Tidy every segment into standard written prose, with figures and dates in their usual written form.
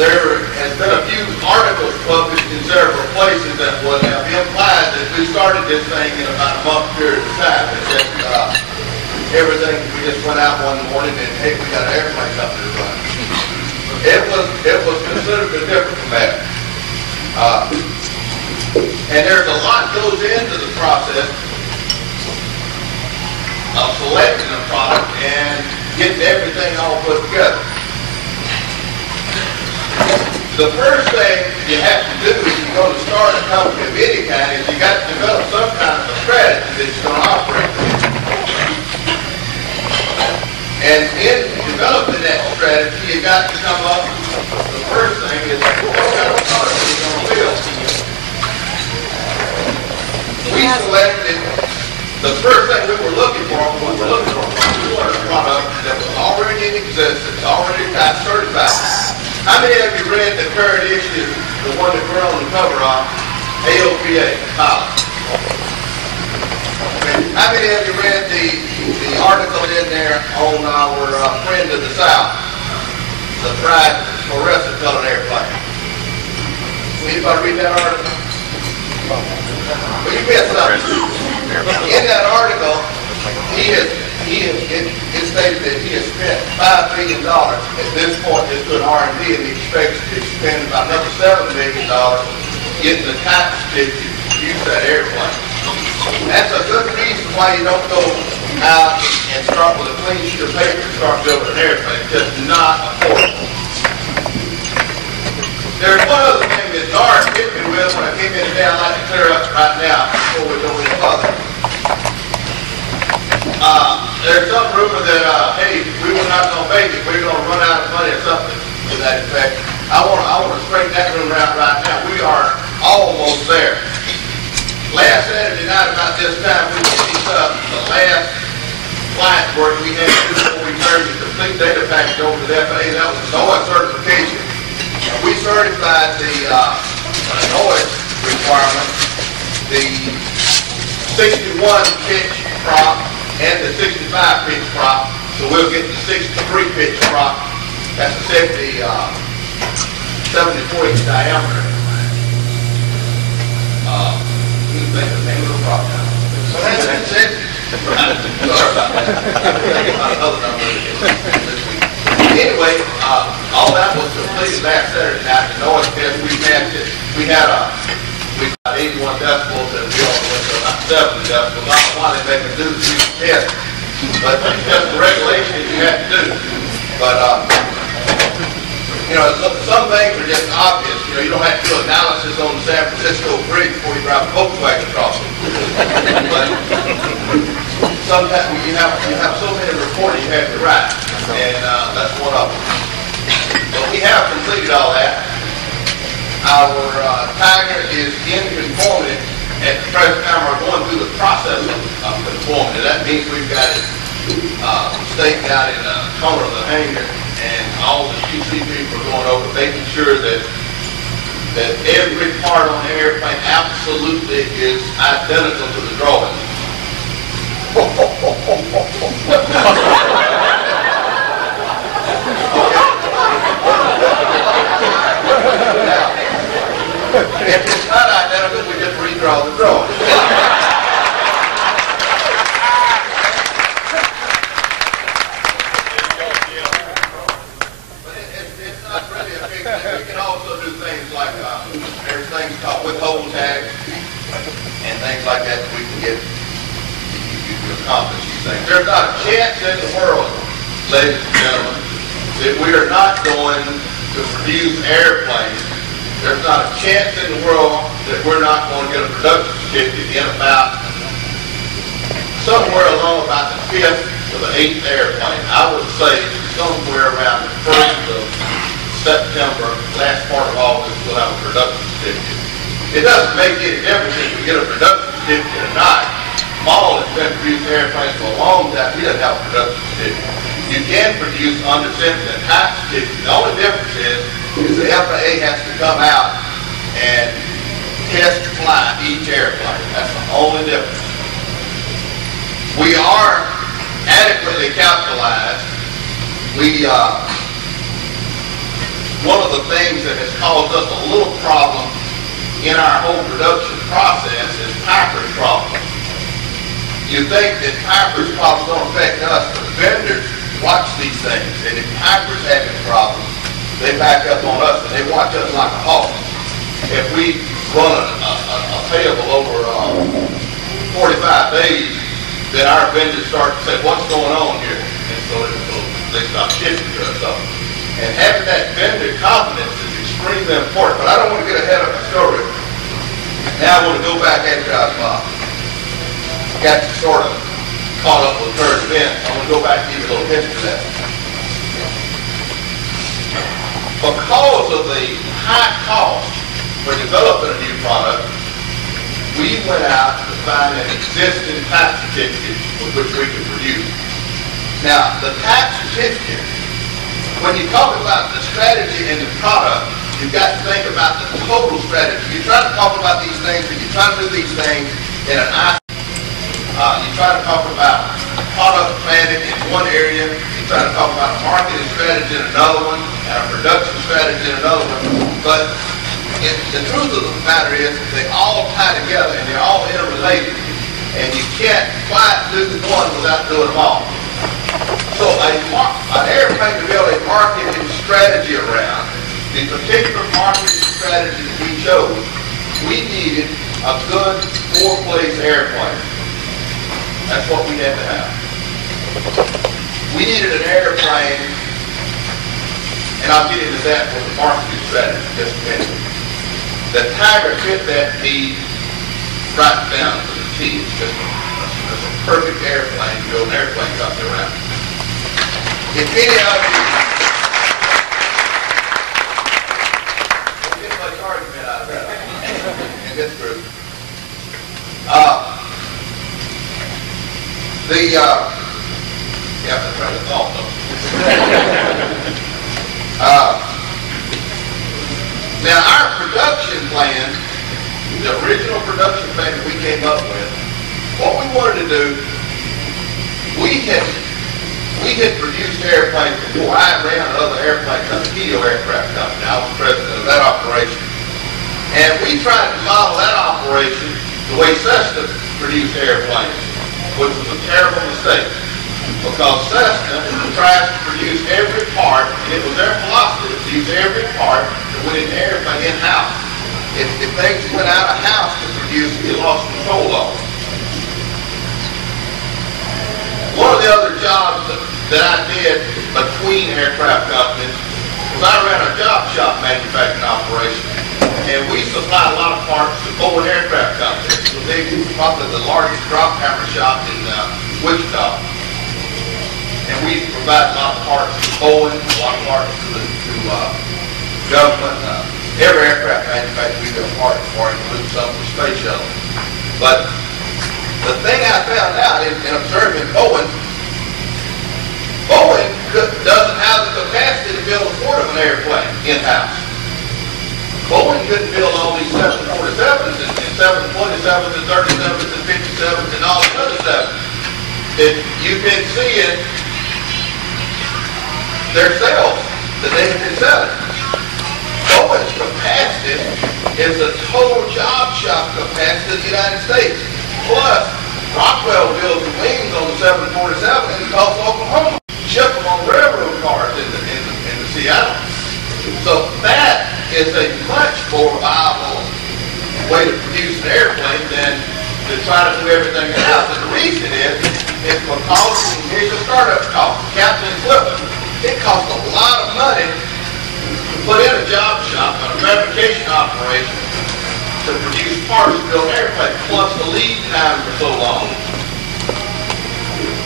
there has been a few articles published in several places that would have implied that we started this thing in about a month period of time. It's just everything, we just went out one morning and hey, we got an airplane company to run. It was considerably different from that. And there's a lot goes into the process of selecting a product and getting everything all put together. The first thing you have to do if you're going to start a company of any kind is you got to develop some kind of a strategy that you're going to operate with. And in developing that strategy, you got to come up, the first thing is what kind of product are you going to build? We selected, the first thing we were looking for, we wanted a product that was already in existence, already got certified. How many of you read the current issue, the one that we're on the cover of, AOPA, College? How many of you read the article in there on our friend of the South, the fried fluorescent colored airplane? Anybody read that article? Well, you missed something. In that article, it stated that he has spent $5 million at this point just doing R&D, and he expects to spend about another $7 million getting the type certificate to use that airplane. That's a good reason why you don't go out and start with a clean sheet of paper and start building an airplane. It's just not affordable. There's one other thing that Dara hit me with when I came in today I'd like to clear up right now before we go any further. There's some rumor that, hey, we were not going to make it. We were going to run out of money or something to that effect. I want to straighten that rumor out right now. We are almost there. Last Saturday night about this time, we finished up the last flight work we had to do before we turned the complete data package over to the FAA. That was the NOAA certification. We certified the NOAA requirement, the 61 pitch prop, and the 65 pitch prop, so we'll get the 63 pitch prop. That's a 74 inch diameter. You think the name of the prop now? So that's it. Sorry about that. Another number this week. Anyway, all that was completed last Saturday night. The noise test we passed it. We got 81 decibels and we only went to about 70 decibels. I don't know why they make us do the test, but it's just the regulation that you have to do. But, you know, some things are just obvious. You know, you don't have to do analysis on the San Francisco Bridge before you drive a Volkswagen across it. But sometimes you have so many reports you have to write, and that's one of them. But we have completed all that. Our Tiger is in conformity at the present time. We're going through the process of conformity. That means we've got it staked out in the corner of the hangar, and all the QC people are going over, making sure that every part on the airplane absolutely is identical to the drawing. If it's not identical, we just redraw the drawing. But it's not really a big thing. We can also do things like there's things called withhold tags and things like that we can get you to accomplish these things. There's not a chance in the world, ladies and gentlemen, that we are not going to produce airplanes. There's not a chance in the world that we're not going to get a production certificate in about somewhere along about the 5th to the 8th airplane. I would say somewhere around the 1st of September, last part of August, we'll have a production certificate. It doesn't make any difference if we get a production certificate or not. Paul has been producing airplanes for a long time. He doesn't have a production certificate. You can produce under Simpson type certificate. The only difference is the FAA has to come out and test fly each airplane. That's the only difference. We are adequately capitalized. We one of the things that has caused us a little problem in our whole production process is Piper's problem. You think that Piper's problems don't affect us, but the vendors watch these things, and if Piper's having problems, they back up on us, and they watch us like a hawk. If we run a payable over 45 days, then our vendors start to say, what's going on here? And so they stop shipping to us. So, and having that vendor confidence is extremely important. But I don't want to get ahead of my story. Now I want to go back after I've got you sort of caught up with current events. I want to go back and give you a little history of that. Because of the high cost for developing a new product, we went out to find an existing type certificate with which we could produce. Now, the type certificate, when you talk about the strategy and the product, you've got to think about the total strategy. You try to talk about these things, and you try to do these things in an you try to talk about product planning in one area, you try to talk about a marketing strategy in another one, and a production strategy in another one. But the truth of the matter is they all tie together and they're all interrelated. And you can't quite do one without doing them all. So an airplane to build a marketing strategy around, the particular marketing strategy that we chose, we needed a good four-place airplane. That's what we had to have. We needed an airplane, and I'll get into that with the marketing strategy in just a minute. The Tiger fit that need right down to the T. It's just a perfect airplane to build an airplane company around. If any of you don't get much argument out of that in this group. Yeah, that's right, it's all now, our production plan, the original production plan that we came up with, what we wanted to do, we had produced airplanes before. I ran another airplane company, Aircraft Company. I was president of that operation. And we tried to model that operation the way Cessna produced airplanes, which was a terrible mistake. Because Cessna tries to produce every part, and it was their philosophy to use every part that went in the airplane in-house. If things went out of house to produce, you lost control of them. One of the other jobs that I did between aircraft companies was I ran a job shop manufacturing operation. And we supplied a lot of parts to Boeing Aircraft Company. It's probably the largest drop hammer shop in Wichita. And we provide a lot of parts to Boeing, a lot of parts to government. Every aircraft manufacturer we build parts for, including some for space shuttle. But the thing I found out in observing Boeing doesn't have the capacity to build a quarter of an airplane in-house. Boeing couldn't build all these 747s and 727s and 37s and 57s and all the other stuff that you've been seeing their sales that they have been selling. Boeing's capacity is the total job shop capacity of the United States. Plus, Rockwell builds the wings on the 747 in Tulsa, Oklahoma. Ship them on railroad cars in the Seattle. So that is a much more viable way to produce an airplane than to try to do everything else. And the reason is because here's the startup cost, capital equipment. It costs a lot of money to put in a job shop and a fabrication operation to produce parts to build an airplane, plus the lead times are so long.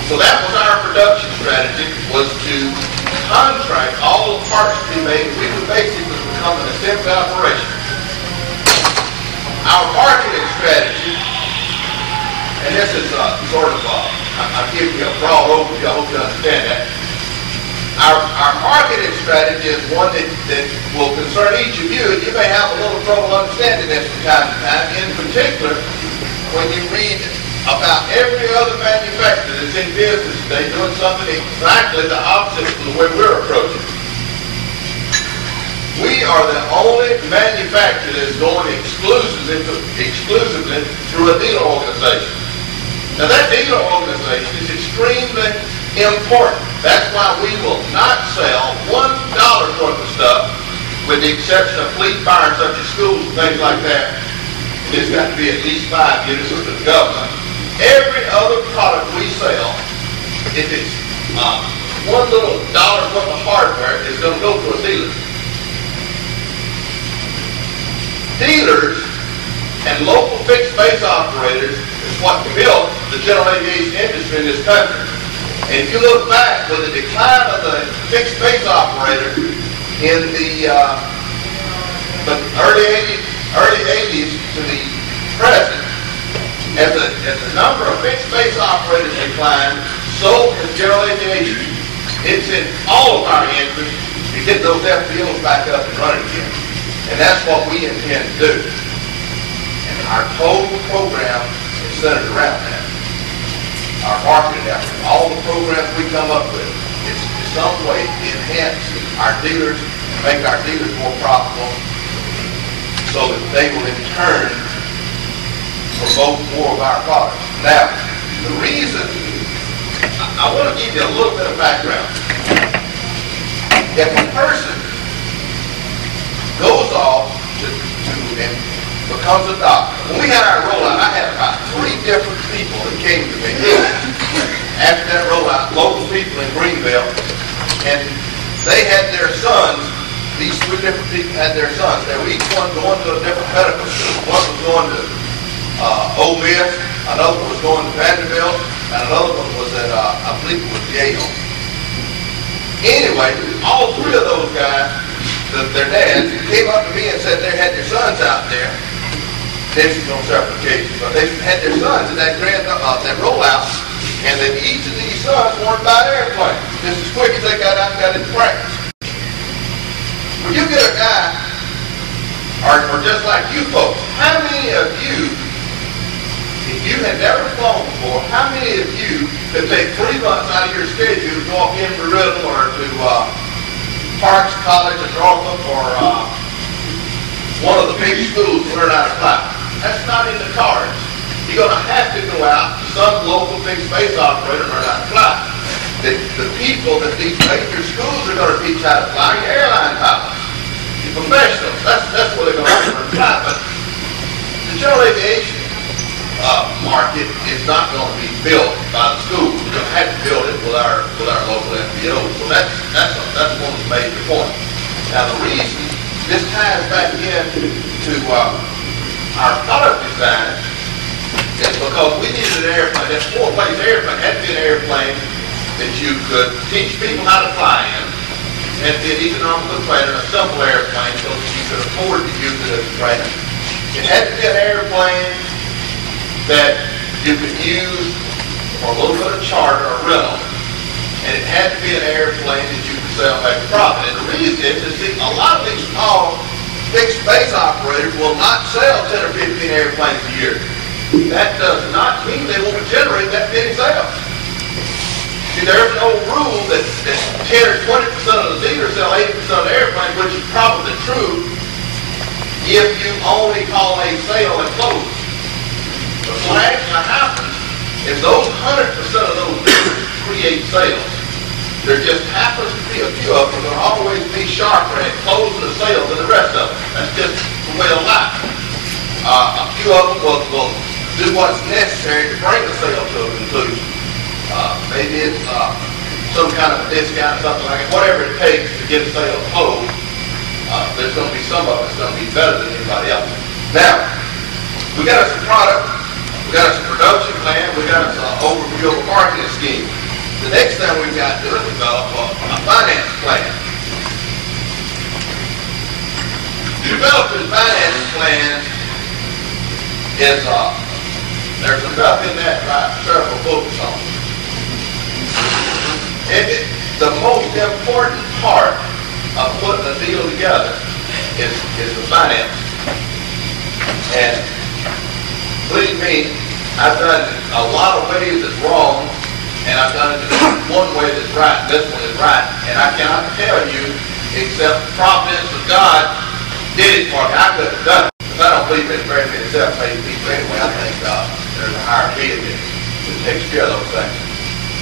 So that was our production strategy, was to contract all the parts to be made. We would basically become an assembly operation. Our marketing strategy, and this is sort of, I'm giving you a broad overview, I hope you understand that. Our marketing strategy is one that will concern each of you, and you may have a little trouble understanding this from time to time, in particular when you read about every other manufacturer that's in business today doing something exactly the opposite of the way we're approaching. We are the only manufacturer that's going exclusively through a dealer organization. Now that dealer organization is extremely important. That's why we will not sell $1 worth of stuff, with the exception of fleet buying such as schools and things like that. It's got to be at least 5 units to the government. Every other product we sell, if it's $1 little worth of hardware, is going to go to a dealer. Dealers and local fixed base operators is what built the general aviation industry in this country. And if you look back with the decline of the fixed base operator in the early 80s to the present, as the number of fixed base operators declined, so has general aviation. It's in all of our interest to get those FBOs back up and running again. And that's what we intend to do. And our total program is centered around that. Our marketing effort, all the programs we come up with, is in some way to enhance our dealers and make our dealers more profitable so that they will in turn promote more of our products. Now, the reason, I want to give you a little bit of background. If a person goes off and becomes a doctor. When we had our rollout, I had about 3 different people that came to me after that rollout, local people in Greenville, and they had their sons. These 3 different people had their sons. They were each one going to a different medical school. One was going to Ole Miss, another one was going to Vanderbilt, and another one was at, I believe it was Yale. Anyway, all 3 of those guys, their dads, came up to me and said they had their sons out there. This is on several occasions, but they had their sons in that that rollout, and that each of these sons wanted to buy an airplane just as quick as they got out and got into practice. When you get a guy, or just like you folks, how many of you, if you had never flown before, how many of you could take 3 months out of your schedule to go up in Amarillo or to Parks College in Norfolk or one of the big schools to learn how to fly? That's not in the cards. You're going to have to go out to some local fixed base operator and learn how to fly. The people that these major schools are going to teach how to fly are airline pilots, the professionals. That's where they're going to learn to fly. But the general aviation market is not going to be built by the schools. We're going to have to build it with our local FBOs. So that's one of the major points. Now the reason this ties back into our product design is because we needed an airplane. That 4-place airplane had to be an airplane that you could teach people how to fly in. It had to be an economical trainer, a simple airplane so that you could afford to use it as a trainer. It had to be an airplane that you could use for a little bit of charter or rental. And it had to be an airplane that you could sell and make a profit. And the reason is see, a lot of these small fixed base operators will not sell 10 or 15 airplanes a year. That does not mean they won't generate that many sales. See, there's no rule that 10 or 20% of the dealers sell 80% of the airplanes, which is probably true if you only call a sale and close. But what actually happens is those 100% of those dealers create sales. There just happens to be a few of them that will always be sharper at closing the sales than the rest of them. That's just the way of life. A few of them will do what's necessary to bring the sale to a conclusion. Maybe it's some kind of a discount or something like that. Whatever it takes to get a sale closed, there's going to be some of it's going to be better than anybody else. Now, we got us a product, we got us a production plan, we got us an overview of a marketing scheme. The next thing we've got to do is develop a finance plan. Developing finance plan is, there's enough in that to write several books on. The most important part of putting a deal together is the finance. And believe me, I've done it a lot of ways that's wrong, and I've done it one way that's right, and this one is right. And I cannot tell you except the providence of God did it for me. I couldn't have done it. Because I don't believe in very many self-made people anyway. I think there's a higher being that takes care of those things.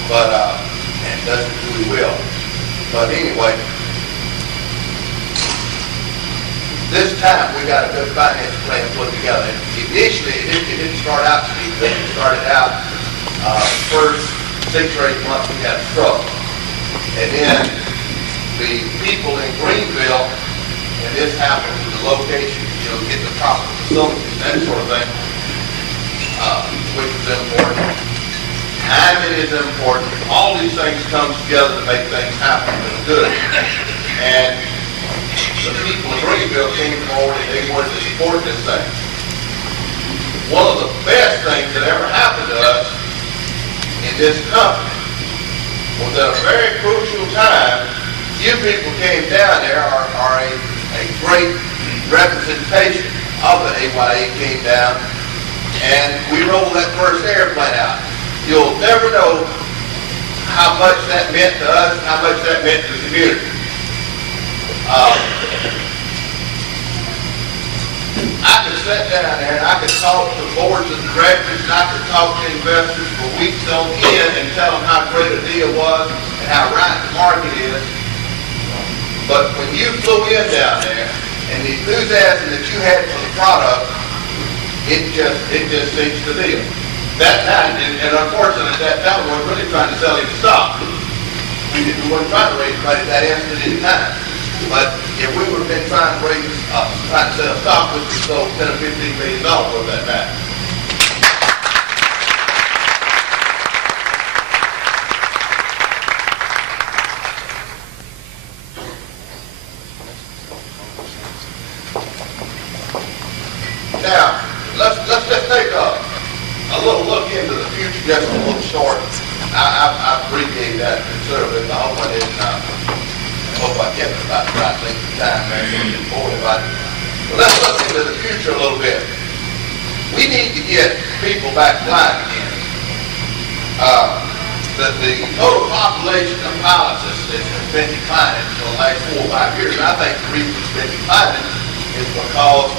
But, and does it who he will. But anyway, this time we got a good finance plan put together. Initially, it didn't start out to be good. It started out, first 6 or 8 months we had a struggle. And then the people in Greenville, and this happened to the location, get the proper facilities, that sort of thing, which is important. Timing is important. All these things come together to make things happen that are good. And the people in Greenville came forward and they wanted to support this thing. One of the best things that ever happened to us in this company was at a very crucial time. You people came down there, are a great representation of the AYA came down, and we rolled that first airplane out. You'll never know how much that meant to us, how much that meant to the community. I could sit down there and I could talk to boards of directors and I could talk to investors for weeks on end and tell them how great a deal was and how right the market is. But when you flew in down there and the enthusiasm that you had for the product, it just cinches the deal. That time, and unfortunately at that time, we weren't really trying to sell any stock. We weren't trying to raise money at that instant in time. But if we would have been trying to sell stock, we would have sold $10 or $15 million worth of that matter. Now, let's just take a little look into the future, just a little short. I abbreviated that considerably. I hope I didn't. I hope I kept it about the right length of time there, so we didn't bore everybody. But let's look into the future a little bit. We need to get people back flying again. The total population of pilots has been declining for the last 4 or 5 years. And I think the reason it's been declining is because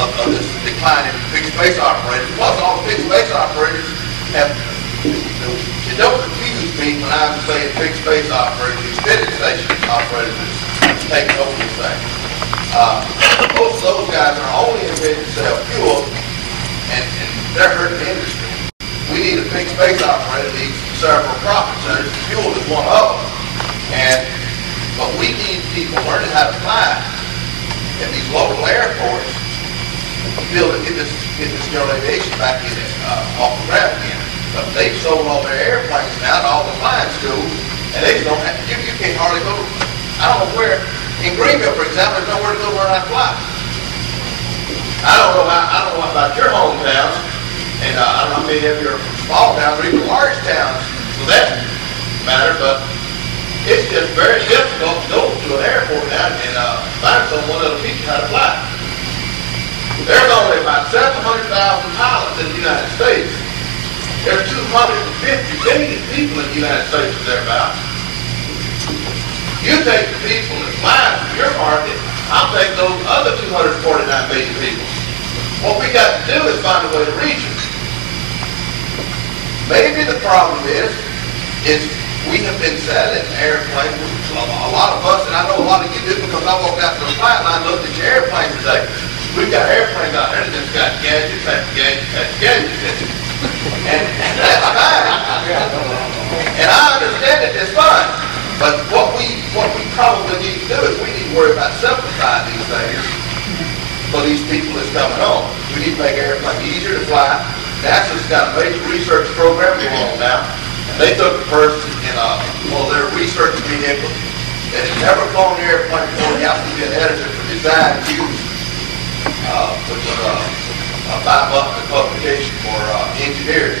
of this decline in fixed base operators. Plus, all the fixed base operators have, you don't confuse me when I'm saying fixed base operators, extended station operators is taking over this thing. Most of those guys are only invented to sell fuel, and they're hurting the industry. We need a fixed base operator that needs several profit centers. Fuel is one of them. But we need people learning how to fly at these local airports to be able to get this general aviation back in off the ground again. But they've sold all their airplanes now to all the flying schools, and they just don't have, you can't hardly go, I don't know where, in Greenville, for example, there's nowhere to go learn how to fly. I don't know about your hometowns, and I don't know how many of you are from small towns or even large towns for that matter, but it's just very difficult to go to an airport now and find someone that'll teach you how to fly. There's only about 700,000 pilots in the United States. There's 250 million people in the United States or thereabouts. You take the people that fly from your market, I'll take those other 249 million people. What we got to do is find a way to reach them. Maybe the problem is we have been selling airplanes. A lot of us, and I know a lot of you do because I walked out to the flight line and looked at your airplane today. We've got airplanes out there that's got gadgets after gadgets after gadgets in it. And that's fine. And I understand it, it's fine. But what we probably need to do is we need to worry about simplifying these things for these people that's coming on. We need to make airplanes easier to fly. NASA's got a major research program going on now. And they took the person in one of their research vehicles that had never flown an airplane before. He happened to be an editor for Design and Use, which was a bi-monthly publication for engineers.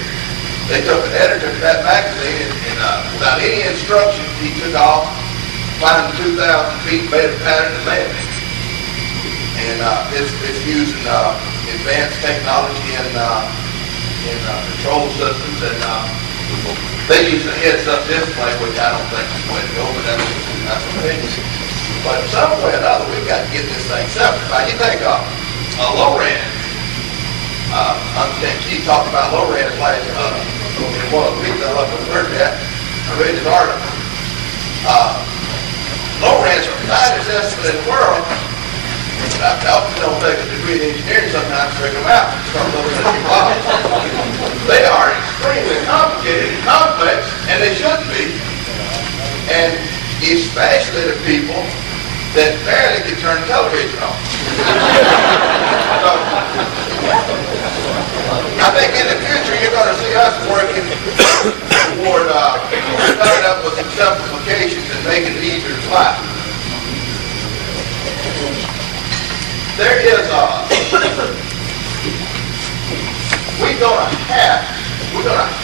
They took an editor to that magazine and without any instruction, he took off, climbed 2,000 feet, made a pattern and landed. And it's using advanced technology in control systems, and they use a heads-up display, which I don't think is the way to go, but that's opinion. But some way or another, we've got to get this thing separate. Now, you think a low rent, Keith talked about low rent like one of the people that I love to work at. I read his article. Low rents are the finest estimate in the world. But I often don't take a degree in engineering sometimes to figure them out. They are extremely complicated and complex, and they shouldn't be. And especially the people that barely can turn the television on. So, I think in the future you're going to see us working toward coming up with some simplifications and making it easier to fly. There is we're gonna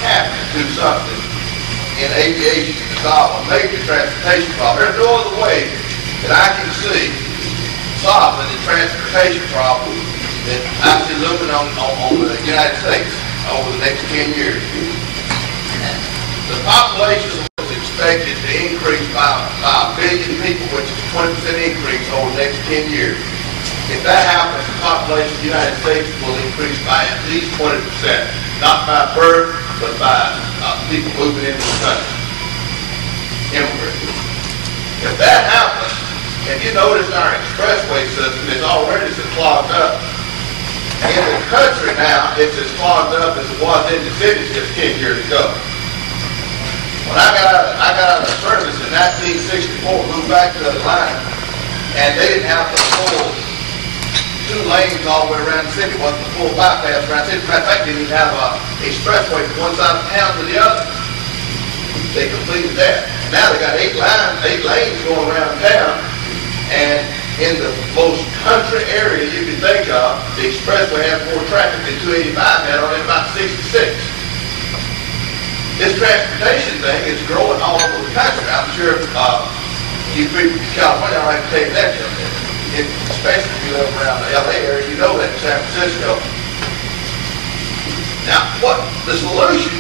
have to do something in aviation to solve a major transportation problem. There's no other way that I can see solving the transportation problem that I see looming on the United States over the next 10 years. The population is expected to increase by 1 billion people, which is a 20% increase over the next 10 years. If that happens, the population of the United States will increase by at least 20%, not by birth, but by people moving into the country, immigrants. If that happens, and you notice our expressway system is already so clogged up. In the country now, it's as clogged up as it was in the cities just 10 years ago. When I got out of the service in 1964, moved back to the line, and they didn't have the full 2 lanes all the way around the city. It wasn't a full bypass around the city. In fact, they didn't have an expressway from one side of town to the other. They completed that. Now they got 8 lanes going around town, and in the most country area you can think of, the expressway has more traffic than 285 had on it about 66. This transportation thing is growing all over the country. I'm sure you people in California don't have to take that to them. Especially if you live around the LA area, you know that in San Francisco. Now, what the solution?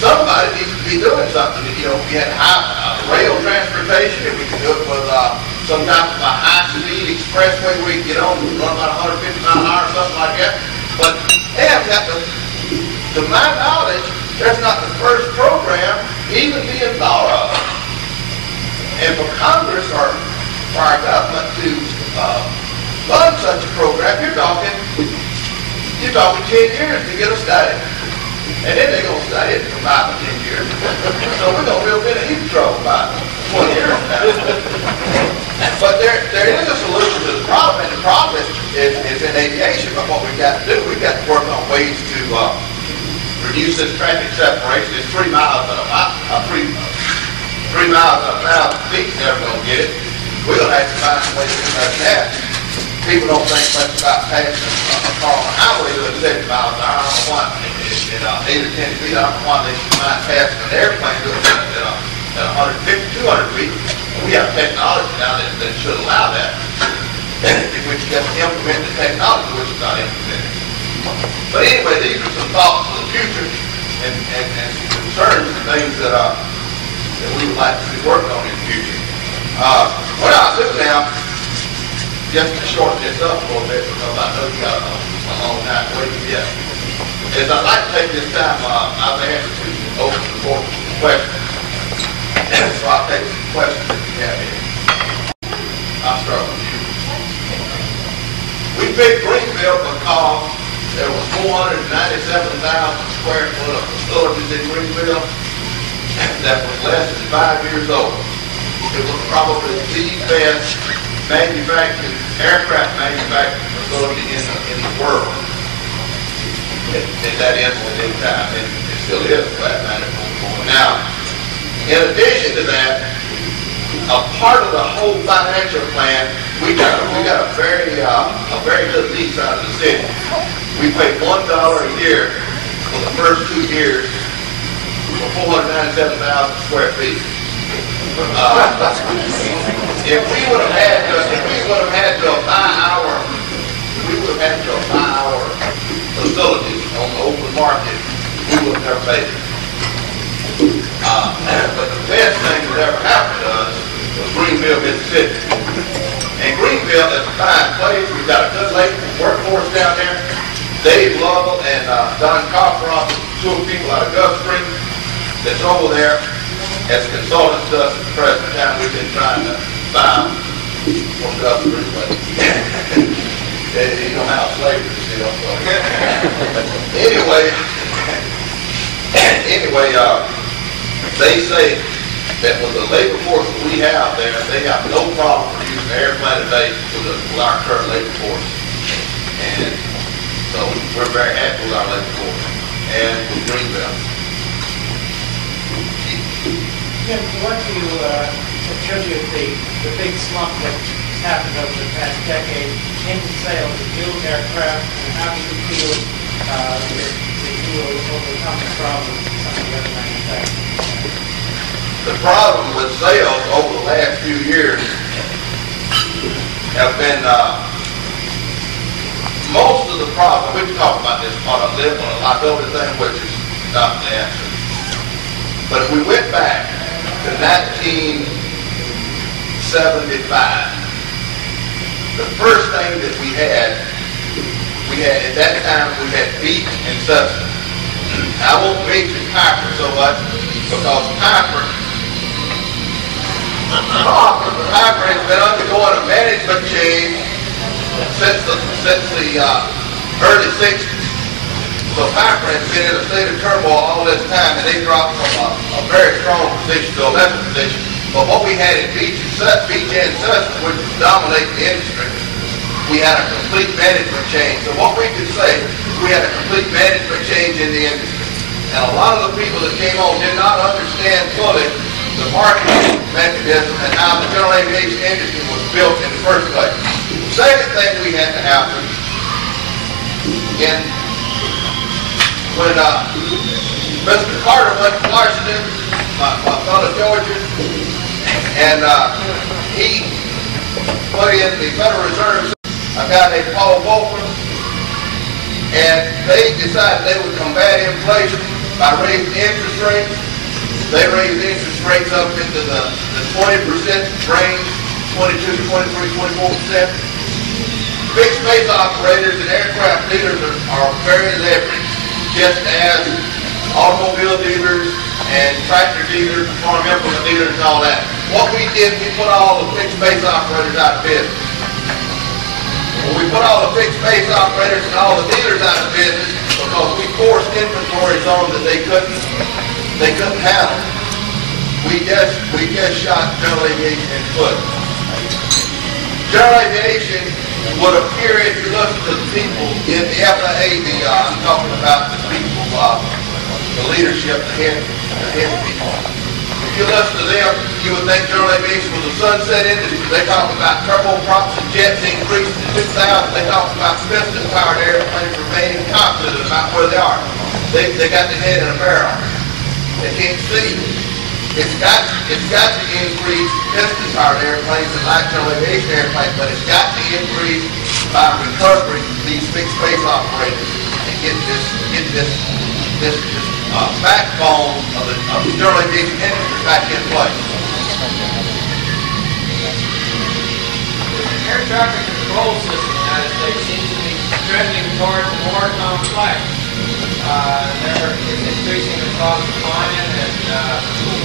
Somebody needs to be doing something. You know, we had rail transportation, and we could do it with some type of a high-speed expressway where you can get on and run about 150 miles an hour or something like that. But they haven't got to my knowledge, there's not the first program even being thought of. And for Congress or for our government to fund such a program, you're talking 10 years to get a study. And then they're going to study it for 5 or 10 years. So we're going to real bit of heat trouble by 20 years from now. But there is a solution to the problem, and the problem is in aviation. But what we've got to do, we've got to work on ways to reduce this traffic separation. It's 3 miles and a mile, 3 miles and 1,000 feet. Never going to get it. We're going to have to find some way to do that. People don't think much about passing a car on a highway doing 70 miles an hour. I don't know why. At 8 or 10 feet, I don't know why they should mind passing an airplane doing it at 150, 200 feet. We have technology now that should allow that. If we can just implement the technology, which is not implemented. But anyway, these are some thoughts for the future and some concerns and things that we would like to be working on in the future. What I'll do now, just to shorten this up a little bit, because I know you got a long time waiting yet, is I'd like to take this time, I've answered to open the floor for questions. So I'll take some questions if you have any. I'll start with you. We picked Greenville because there was 497,000 square foot of facilities in Greenville that was less than 5 years old. It was probably the best aircraft manufacturing facility in the world at that instant in time, and it still is for that matter. Now, in addition to that, a part of the whole financial plan, we got a very good lease out of the city. We paid $1 a year for the first 2 years for 497,000 square feet. If we would have had to buy our facilities on the open market, we would have never made it. But the best thing that ever happened to us was Greenville gets Mississippi. And Greenville is a fine place. We've got a good labor workforce down there. Dave Lovell and Don Coffroth, two people out of Gulf Spring, that's over there as consultants to us at the present time. We've been trying to buy them from Gulf Spring. You know how slavery is still. So. Anyway, they say that with the labor force that we have there, they have no problem for using airplane today with our current labor force. And so we're very happy with our labor force and with Greenville. Jim, what do you attribute the big slump that's happened over the past decade in sales of build aircraft, and how do you feel that you will overcome the problem with some of the other manufacturers? The problem with sales over the last few years have been most of the problem. We can talk about this on a liability thing, which is not the answer. But if we went back to 1975, the first thing that we had at that time, we had beef and substance. I won't mention Piper so much because Piper has been undergoing a management change since the early 60s. So Piper has been in a state of turmoil all this time, and they dropped from a very strong position to a lesser position. But what we had in beach and substance, which dominate the industry, we had a complete management change. So what we could say, we had a complete management change in the industry. And a lot of the people that came on did not understand fully the marketing mechanism and how the general aviation industry was built in the first place. The second thing we had to happen when Mr. Carter went to Washington, my fellow Georgia, and he put in the Federal Reserve a guy named Paul Volcker, and they decided they would combat inflation by raising interest rates. They raised interest rates up into the 20% range, 22, 23, 24%. Fixed base operators and aircraft dealers are very leveraged, just as automobile dealers and tractor dealers, farm implement dealers and all that. What we did, we put all the fixed base operators out of business. When we put all the fixed base operators and all the dealers out of business because we forced inventories on that they couldn't handle. We just shot general aviation in the foot. General aviation would appear, if you listen to the people in the FAA, I'm talking about the people, the leadership, the head people. If you listen to them, you would think general aviation was a sunset industry. They talk about turboprops and jets increasing to 2,000. They talk about piston-powered airplanes remaining constant at about where they are. They got their head in a barrel. They can't see. It's got to increase piston-powered airplanes and light general aviation airplanes, but it's got to increase by recovering these fixed base operators and get this backbone of the general aviation industry back in place. The air traffic control system in the United States seems to be trending towards more complex. There is increasing the cost of flying and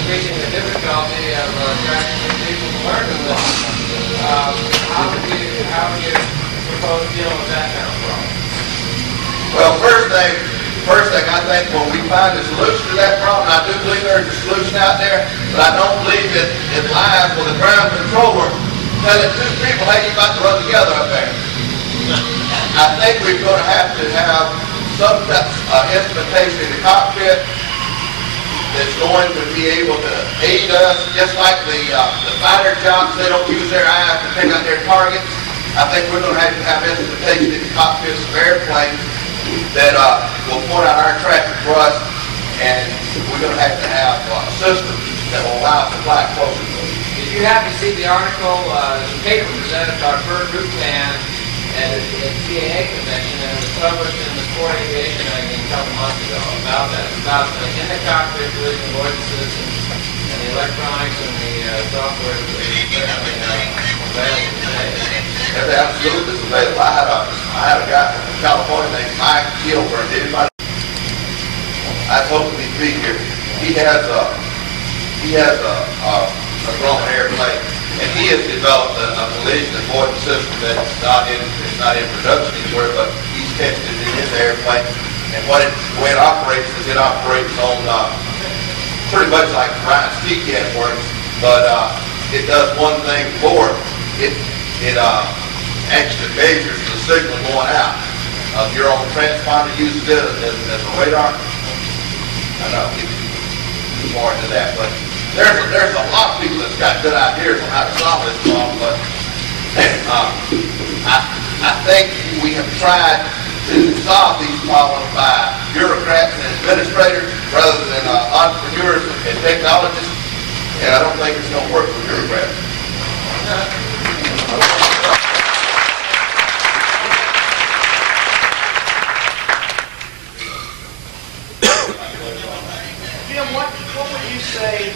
increasing the difficulty of attracting people to learn to live. How would you propose dealing with that kind of problem? Well, first thing I think when we find a solution to that problem, I do believe there's a solution out there, but I don't believe it lies with a ground controller telling two people, hey, you're about to run together up there. I think we're going to have some instrumentation in the cockpit that's going to be able to aid us, just like the fighter jocks, they don't use their eyes to pick out their targets. I think we're going to have instrumentation in the cockpits of airplanes that will point out our traffic for us, and we're going to have a system that will allow us to fly closer to them. Did you happen to see the article, the paper presented by Bert Rutan at the CAA convention, and it was published in the Sport Aviation magazine a couple months ago about that, about in the cockpit collision avoidance systems and the electronics and the software that they available today. That's absolutely available. I had a guy from California named Mike Gilbert. Anybody? I was hoping he'd be here. He has a Grumman airplane, and he has developed a collision avoidance system that's not in production anywhere, but he's tested it in the airplane. And the way it operates is it operates on pretty much like Ryan's TCAT works, but it does one thing more. It actually measures the signal going out. Your own transponder uses it as a radar. I know it's more into that, but there's a lot of people that's got good ideas on how to solve this problem, but I think we have tried to solve these problems by bureaucrats and administrators rather than entrepreneurs and technologists, and I don't think it's going to work with bureaucrats. Jim, what would you say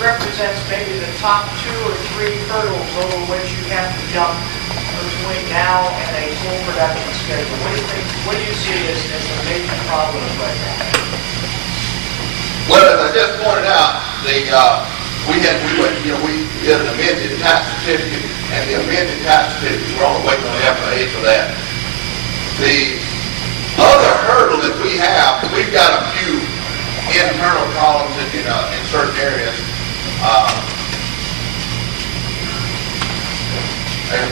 represents maybe the top 2 or 3 hurdles over which you have to jump between now and a full production schedule? What do you see as the major problems right now? Well, as I just pointed out, we did an amended type certificate, and the amended type certificate, we're only waiting on the FAA for that. The other hurdle that we have, we've got a few internal problems in certain areas.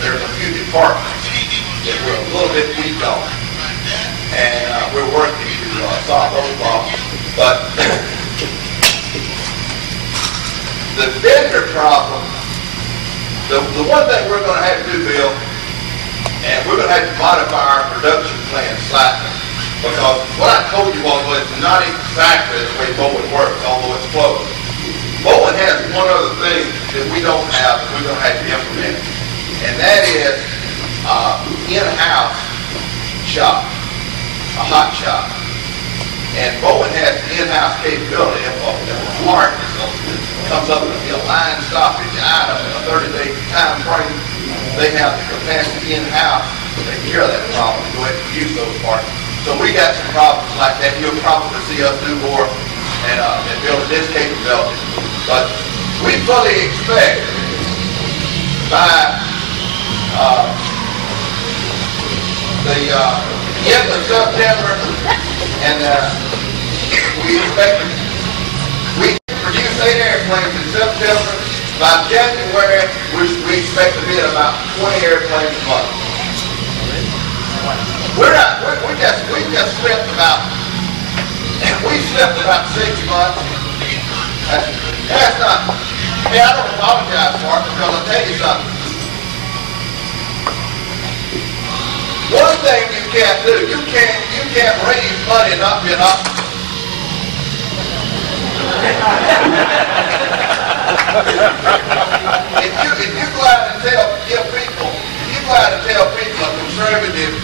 There's a few departments that we're a little bit weak on, and we're working to solve those problems. But the vendor problem, the one thing we're going to have to do, Bill, and we're going to have to modify our production plan slightly, because what I told you all was not exactly the way Bowen works, although it's close. Bowen has one other thing that we don't have that we're going to have to implement, and that is in-house shop, a hot shop. And Bowen has in-house capability. If a part comes up with a line stoppage item in a 30-day time frame, they have the capacity in-house to take care of that problem and go ahead and use those parts. So we got some problems like that. You'll probably see us do more and build this capability. But we fully expect by the end of September, and we produce 8 airplanes in September. By January, we expect to be at about 20 airplanes a month. We just slipped about 6 months. That's not, hey, I don't apologize for it, because I'll tell you something. One thing you can't do, you can't raise money and not be an optimist. If you go out and give people a conservative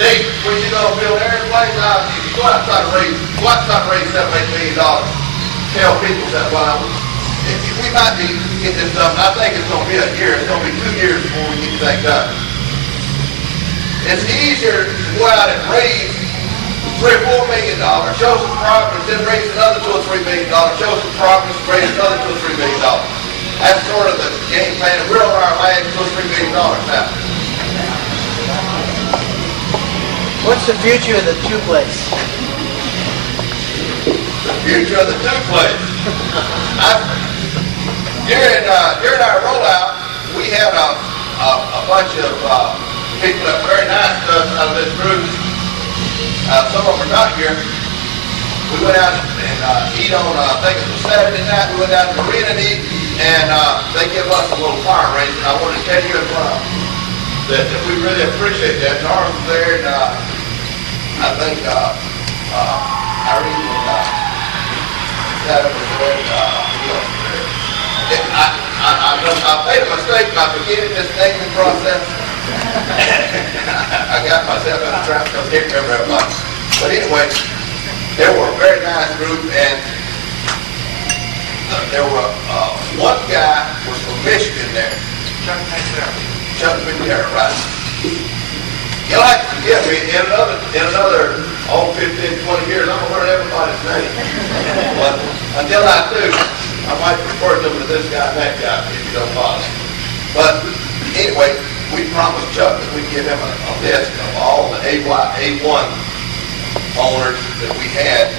date when you're going to build airplanes, if you go out and try to raise $7, $8 million, tell people that, well, we might be getting this done. I think it's going to be a year. It's going to be 2 years before we get anything done. It's easier to go out and raise $3 or $4 million, show some progress, then raise another $2 or $3 million, show some progress, raise another $2 or $3 million. That's sort of the game plan, and we're on our last $2 or $3 million now. What's the future of the two-place? The future of the two-place. During our rollout, we had a bunch of people that were very nice to us out of this group. Some of them are not here. We went out and eat on, I think it was Saturday night. We went out to the marina and eat, and they give us a little fire range. And I want to tell you in front of them that we really appreciate that. Norm was there, and I think Irene was Adam was there, and I made a mistake by beginning this naming process. I got myself in a trap because I can't remember everybody. But anyway, they were a very nice group, and there were one guy was from Michigan there. Chuck McNair, right? You'll have to forgive me, in another 15, 20 years, I'm going to learn everybody's name. But until I do, I might refer to them as this guy and that guy, if you don't bother. But anyway, we promised Chuck that we'd give him a list of all the A1 owners that we had,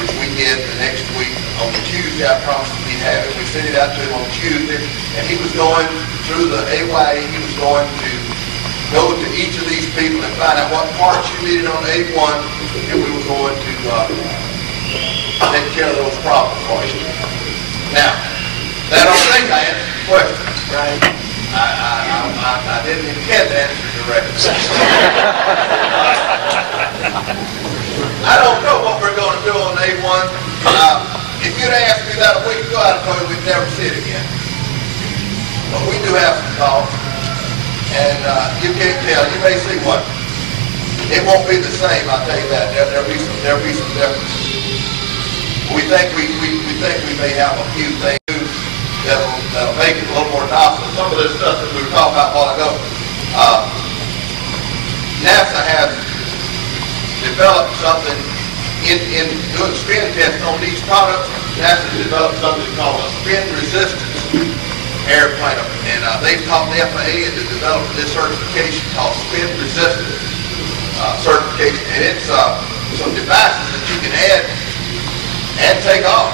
which we did the next week on Tuesday. I promised we'd have it. We sent it out to him on Tuesday, and he was going through the AYA. He was going to go to each of these people and find out what parts you needed on A1, and we were going to take care of those problems for you. Now, that don't think I answered your question. Right. I didn't intend to answer it directly. I don't know what we're going to do on A1. If you'd asked me that a week ago, I'd have told you we'd never see it again. But we do have some calls, and you can't tell. You may see one. It won't be the same, I'll tell you that. There'll be some differences. We think we may have a few things that'll make it a little more docile. Some of this stuff that we were talking about a while ago, NASA has developed something in doing spin tests on these products. NASA developed something called a spin resistance airplane, and they've taught the FAA into developing this certification called spin resistance certification, and it's some devices that you can add and take off,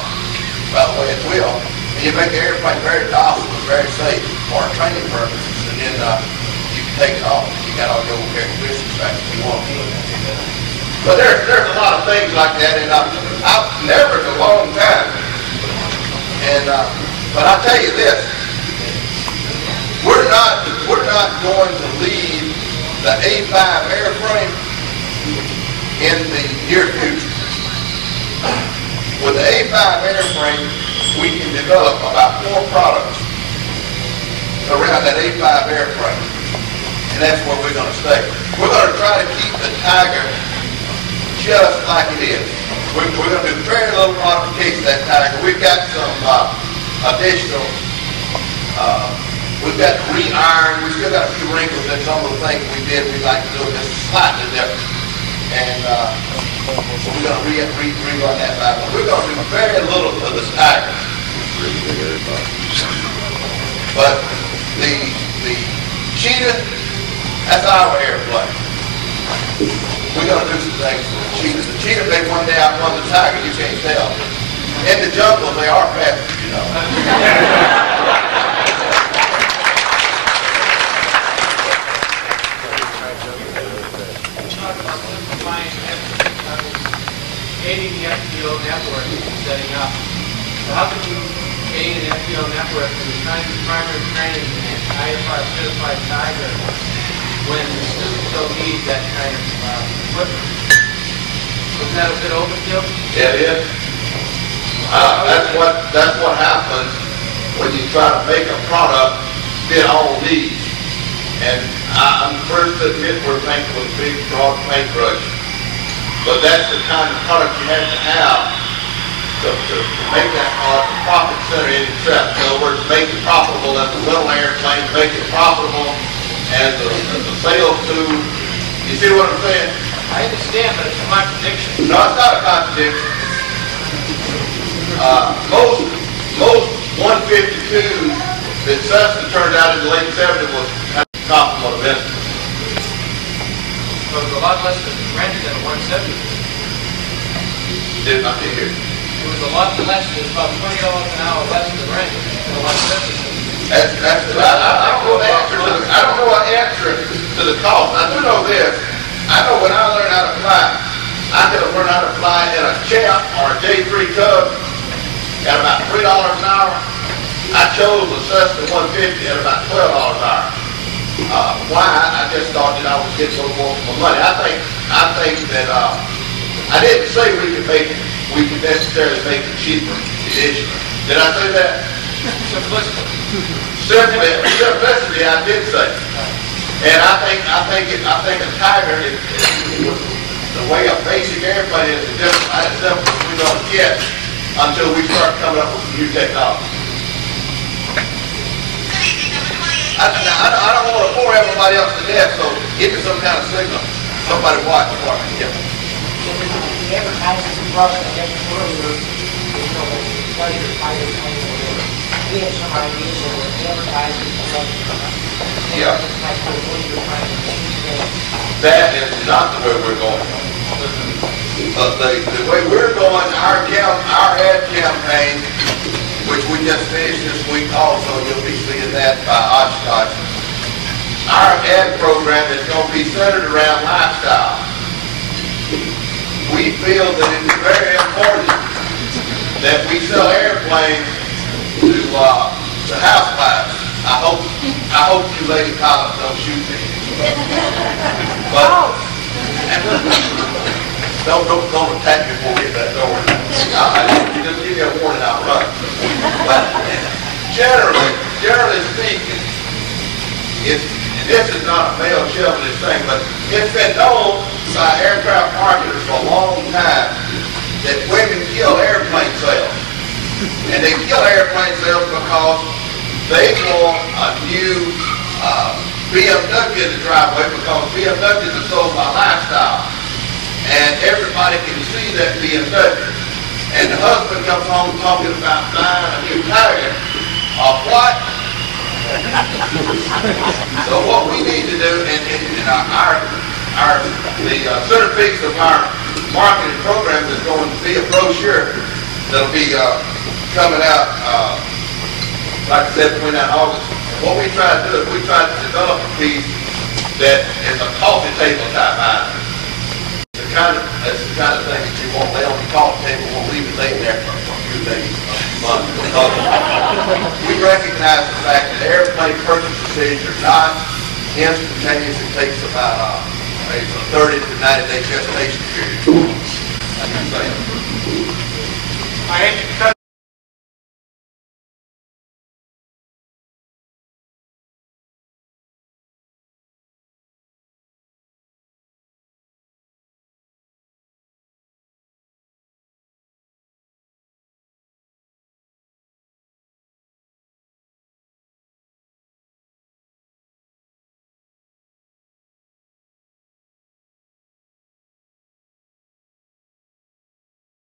by the way, it will. And you make the airplane very docile and very safe for training purposes, and then you can take it off. You got all your characteristics back if you want to. But there's a lot of things like that, and I've never in a long time. And but I tell you this, we're not going to leave the A5 airframe in the near future. With the A5 airframe, we can develop about 4 products around that A5 airframe, and that's where we're going to stay. We're going to try to keep the Tiger just like it is. We're going to do very little modification to that Tiger. We've got some additional, we've got re-iron. We've still got a few wrinkles in some of the things we did. We'd like to do it just slightly different. And so we're going to rerun that back. But we're going to do very little to the Tiger. But the Cheetah, that's our airplane. We're going to do some things to the Cheetah. The Cheetah may one day outrun the Tiger, you can't tell. In the jungle, they are fast, you know. Aiding the FPO network setting up. So how can you aid an FPO network in the primary training and IFR certified Tiger when the students don't need that kind of equipment? Isn't that a bit overkill? Yeah, it is. That's what happens when you try to make a product fit all needs. And I'm first to admit we're painting with a big, broad paintbrush. But that's the kind of product you have to make that product a profit center in itself. In other words, make it profitable as a little airplane, make it profitable as a sales tool. You see what I'm saying? I understand, but it's a contradiction. No, it's not a contradiction. Most 152s that Cessna turned out in the late 70s was a complement of business. So it was a lot less rent than a 170. Did not hear. It was a lot less, it was about $20 an hour less than rent than a 170. I don't know the answer to the cost. I do know this. I know when I learned how to fly, I could have learned how to fly in a Champ or a J3 Cub at about $3 an hour. I chose a Cessna 150 at about $12 an hour. Why? I just thought that I was getting a little more for my money. I think that I didn't say we could necessarily make it cheaper initially. Did I say that? Simplicity, I did say. And I think a Tiger is the way a basic airplane is just about as simple as we're going to get until we start coming up with some new technology. I don't want to bore everybody else to death, so give me some kind of signal. Somebody watch for me. Yeah. The advertising process earlier, you know, tell you to find it anywhere. We have some ideas of the advertising. Yeah. That is not the way we're going. The way we're going, our ad campaign, which we just finished this week also, you'll be seeing that by Oshkosh. Our ad program is going to be centered around lifestyle. We feel that it's very important that we sell airplanes to housewives. I hope you lady pilots don't shoot me. But don't attack me before we get that door. Just give me a warning, I'll run. But generally speaking, this is not a male chauvinist thing, but it's been known by aircraft marketers for a long time that women kill airplane sales. And they kill airplane sales because they want a new BMW in the driveway because BMWs are sold by lifestyle. And everybody can see that BMW. And the husband comes home talking about buying a new Tiger. What? So what we need to do, and the centerpiece of our marketing program is going to be a brochure that'll be coming out, like I said, between now and August. And what we try to do is we try to develop a piece that is a coffee table type item. That's the kind of thing that you won't lay on the coffee table, won't leave it laying there for a few days, months. We recognize the fact that airplane purchase decisions are not instantaneous. It takes about a 30 to 90 day gestation period. I hate to cut